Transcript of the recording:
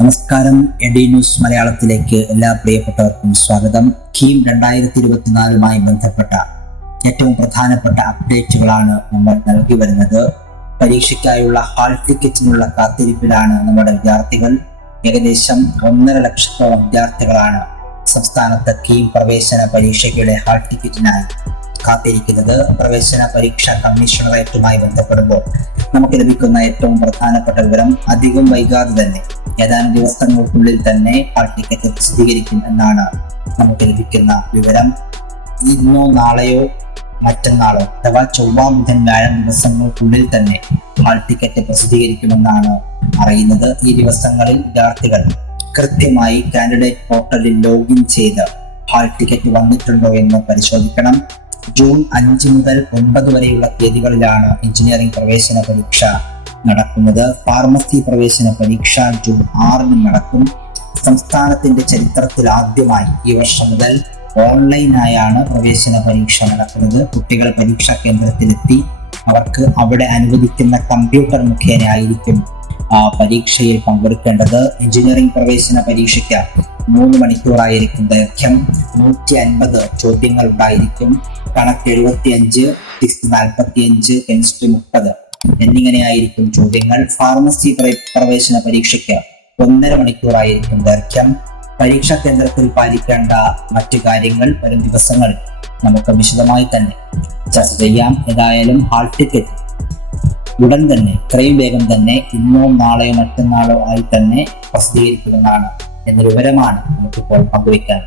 നമസ്കാരം. AD news മലയാളത്തിലേക്ക് എല്ലാ പ്രിയപ്പെട്ടവർക്കും സ്വാഗതം. കീം 2024 ബന്ധപ്പെട്ട ഏറ്റവും പ്രധാനപ്പെട്ട അപ്ഡേറ്റുകളാണ് നമ്മൾ നൽകി വരുന്നത്. പരീക്ഷയ്ക്കായുള്ള ഹാൾ ടിക്കറ്റിനുള്ള കാത്തിരിപ്പിലാണ് നമ്മുടെ വിദ്യാർത്ഥികൾ. ഏകദേശം 1.5 ലക്ഷത്തോളം വിദ്യാർത്ഥികളാണ് സംസ്ഥാനത്ത് കീം പ്രവേശന പരീക്ഷയ്ക്കുള്ള ഹാൾ ടിക്കറ്റിനായി കാത്തിരിക്കുന്നത്. പ്രവേശന പരീക്ഷാ കമ്മീഷണറേറ്റുമായി ബന്ധപ്പെടുമ്പോൾ നമുക്ക് ലഭിക്കുന്ന ഏറ്റവും പ്രധാനപ്പെട്ട വിവരം, അധികം വൈകാതെ തന്നെ ഏതാനും ദിവസങ്ങൾക്കുള്ളിൽ തന്നെ ഹാൾ ടിക്കറ്റ് പ്രസിദ്ധീകരിക്കും എന്നാണ് നമുക്ക് ലഭിക്കുന്ന വിവരം. ഇന്നോ നാളെയോ മറ്റന്നാളോ അഥവാ ചൊവ്വ ബുധൻ വ്യാഴം ദിവസങ്ങൾക്കുള്ളിൽ തന്നെ ഹാൾ ടിക്കറ്റ് പ്രസിദ്ധീകരിക്കുമെന്നാണ് അറിയുന്നത്. ഈ ദിവസങ്ങളിൽ വിദ്യാർത്ഥികൾ കൃത്യമായി കാൻഡിഡേറ്റ് പോർട്ടലിൽ ലോഗിൻ ചെയ്ത് ഹാൾ ടിക്കറ്റ് വന്നിട്ടുണ്ടോ എന്ന് പരിശോധിക്കണം. ജൂൺ 5 മുതൽ 9 വരെയുള്ള തീയതികളിലാണ് എഞ്ചിനീയറിംഗ് പ്രവേശന പരീക്ഷ നടക്കുന്നത്. ഫാർമസി പ്രവേശന പരീക്ഷ ജൂൺ 6 നടക്കും. സംസ്ഥാനത്തിന്റെ ചരിത്രത്തിൽ ആദ്യമായി ഈ വർഷം മുതൽ ഓൺലൈനായാണ് പ്രവേശന പരീക്ഷ നടക്കുന്നത്. കുട്ടികൾ പരീക്ഷാ കേന്ദ്രത്തിലെത്തി അവർക്ക് അവിടെ അനുവദിക്കുന്ന കമ്പ്യൂട്ടർ മുഖേന ആയിരിക്കും പരീക്ഷയിൽ പങ്കെടുക്കേണ്ടത്. എഞ്ചിനീയറിംഗ് പ്രവേശന പരീക്ഷയ്ക്ക് 3 മണിക്കൂറായിരിക്കും ദൈർഘ്യം. 150 ചോദ്യങ്ങൾ ഉണ്ടായിരിക്കും. കണക്ക് 75, ഫിസിക്സ് 45, കെമിസ്ട്രി 30 എന്നിങ്ങനെയായിരിക്കും ചോദ്യങ്ങൾ. ഫാർമസി പ്രവേശന പരീക്ഷയ്ക്ക് 1.5 മണിക്കൂറായിരിക്കും ദൈർഘ്യം. പരീക്ഷാ കേന്ദ്രത്തിൽ പാലിക്കേണ്ട മറ്റു കാര്യങ്ങൾ വരും ദിവസങ്ങളിൽ നമുക്ക് വിശദമായി തന്നെ ചർച്ച ചെയ്യാം. ഏതായാലും ഹാൾ ടിക്കറ്റ് ഉടൻ തന്നെ, ഇത്രയും വേഗം തന്നെ, ഇന്നോ നാളെയോ മറ്റന്നാളോ ആയി തന്നെ പ്രസിദ്ധീകരിക്കുമെന്നാണ് എന്ന വിവരമാണ് നമുക്കിപ്പോൾ പങ്കുവയ്ക്കാൻ